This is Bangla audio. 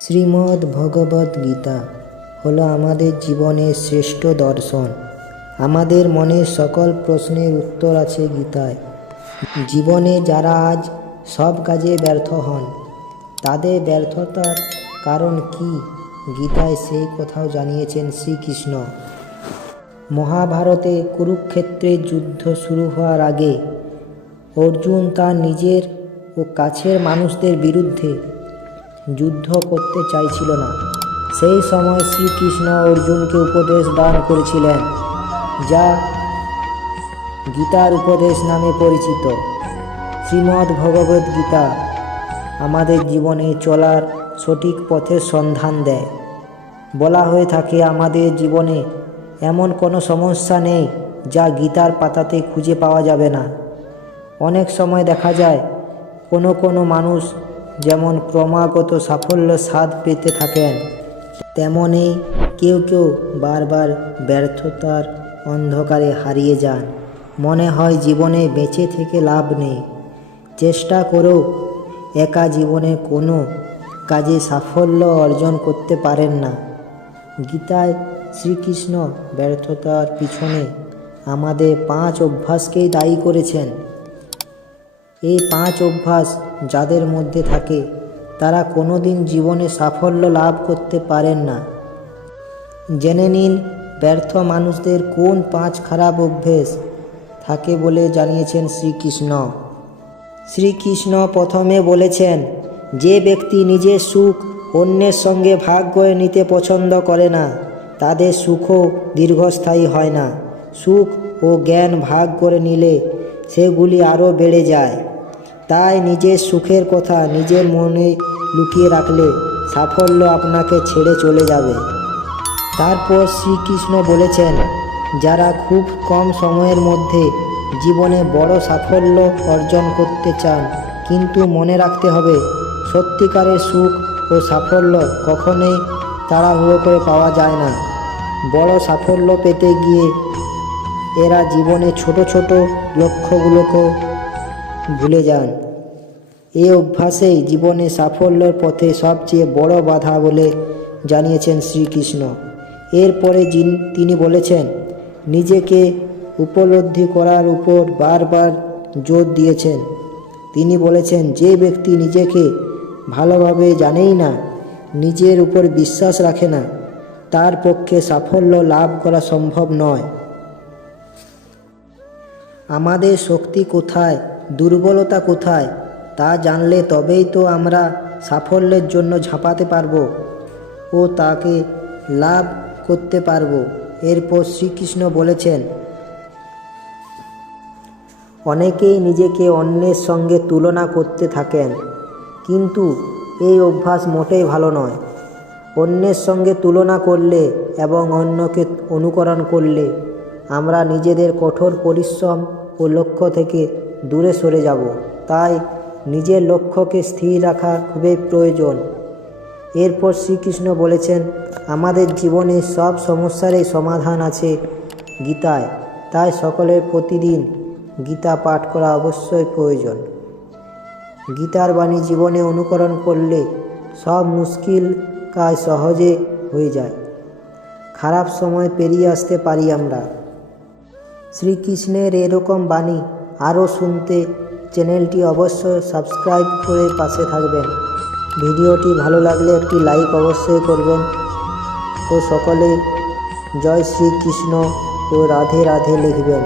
শ্রীমদ্ ভগবদ্ গীতা হলো আমাদের জীবনের শ্রেষ্ঠ দর্শন। আমাদের মনের সকল প্রশ্নের উত্তর আছে গীতায়। জীবনে যারা আজ সব কাজে ব্যর্থ হন, তাদের ব্যর্থতার কারণ কি গীতায় সেই কথাও জানিয়েছেন শ্রীকৃষ্ণ। মহাভারতে কুরুক্ষেত্রের যুদ্ধ শুরু হওয়ার আগে অর্জুন তার নিজের ও কাছের মানুষদের বিরুদ্ধে যুদ্ধ করতে চাইছিল না। সেই সময় শ্রীকৃষ্ণ অর্জুনকে উপদেশ দান করেছিলেন, যা গীতার উপদেশ নামে পরিচিত। শ্রীমদ্ ভগবদ্ গীতা আমাদের জীবনে চলার সঠিক পথের সন্ধান দেয়। বলা হয়ে থাকে, আমাদের জীবনে এমন কোনো সমস্যা নেই যা গীতার পাতাতে খুঁজে পাওয়া যাবে না। অনেক সময় দেখা যায় কোনো মানুষ যেমন ক্রমাগত সাফল্যের স্বাদ পেতে থাকেন, তেমনই কেউ বারবার ব্যর্থতার অন্ধকারে হারিয়ে যান। মনে হয় জীবনে বেঁচে থেকে লাভ নেই। চেষ্টা করেও একা জীবনে কোনো কাজে সাফল্য অর্জন করতে পারেন না। গীতায় শ্রীকৃষ্ণ ব্যর্থতার পিছনে আমাদের 5 অভ্যাসকেই দায়ী করেছেন। এই 5 অভ্যাস যাদের মধ্যে থাকে, তারা কোনোদিন জীবনে সাফল্য লাভ করতে পারেন না। জেনে নিন ব্যর্থ মানুষদের কোন 5 খারাপ অভ্যাস থাকে বলে জানিয়েছেন শ্রীকৃষ্ণ। শ্রীকৃষ্ণ প্রথমে বলেছেন, যে ব্যক্তি নিজের সুখ অন্যের সঙ্গে ভাগ করে নিতে পছন্দ করে না, তাদের সুখও দীর্ঘস্থায়ী হয় না। সুখ ও জ্ঞান ভাগ করে নিলে সেগুলি আরও বেড়ে যায়। তাই নিজের সুখের কথা নিজের মনে লুকিয়ে রাখলে সাফল্য আপনাকে ছেড়ে চলে যাবে। তারপর শ্রীকৃষ্ণ বলেছেন, যারা খুব কম সময়ের মধ্যে জীবনে বড় সাফল্য অর্জন করতে চান, কিন্তু মনে রাখতে হবে, সত্যিকারের সুখ ও সাফল্য কখনোই তাড়াহুড়ো করে পাওয়া যায় না। বড় সাফল্য পেতে গিয়ে এরা জীবনে ছোট ছোট লক্ষ্যগুলোকে ভুলে যান। এই অভ্যাসেই জীবনে সাফল্যের পথে সবচেয়ে বড় বাধা বলে জানিয়েছেন শ্রীকৃষ্ণ। এরপরে তিনি বলেছেন, নিজেকে উপলব্ধি করার উপর বারবার জোর দিয়েছেন। তিনি বলেছেন, যে ব্যক্তি নিজেকে ভালোভাবে জানেই না, নিজের উপর বিশ্বাস রাখে না, তার পক্ষে সাফল্য লাভ করা সম্ভব নয়। আমাদের শক্তি কোথায়, দুর্বলতা কোথায়, তা জানলে তবেই তো আমরা সাফল্যের জন্য ঝাঁপাতে পারব ও তাকে লাভ করতে পারব। এরপর শ্রীকৃষ্ণ বলেছেন, অনেকেই নিজেকে অন্যের সঙ্গে তুলনা করতে থাকেন, কিন্তু এই অভ্যাস মোটেই ভালো নয়। অন্যের সঙ্গে তুলনা করলে এবং অন্যকে অনুকরণ করলে আমরা নিজেদের কঠোর পরিশ্রম ও লক্ষ্য থেকে দূরে সরে যাব। তাই নিজের লক্ষ্যকে স্থির রাখা খুবই প্রয়োজন। এরপর শ্রীকৃষ্ণ বলেছেন, আমাদের জীবনে সব সমস্যারই সমাধান আছে গীতায়। তাই সকলের প্রতিদিন গীতা পাঠ করা অবশ্যই প্রয়োজন। গীতার বাণী জীবনে অনুকরণ করলে সব মুশকিল কাজ সহজে হয়ে যায়। খারাপ সময় পেরিয়ে আসতে পারি আমরা। শ্রীকৃষ্ণের এরকম বাণী আরও শুনতে চ্যানেলটি অবশ্যই সাবস্ক্রাইব করে পাশে থাকবেন। ভিডিওটি ভালো লাগলে একটি লাইক অবশ্যই করবেন। তো সকলে জয় শ্রীকৃষ্ণ ও রাধে রাধে লিখবেন।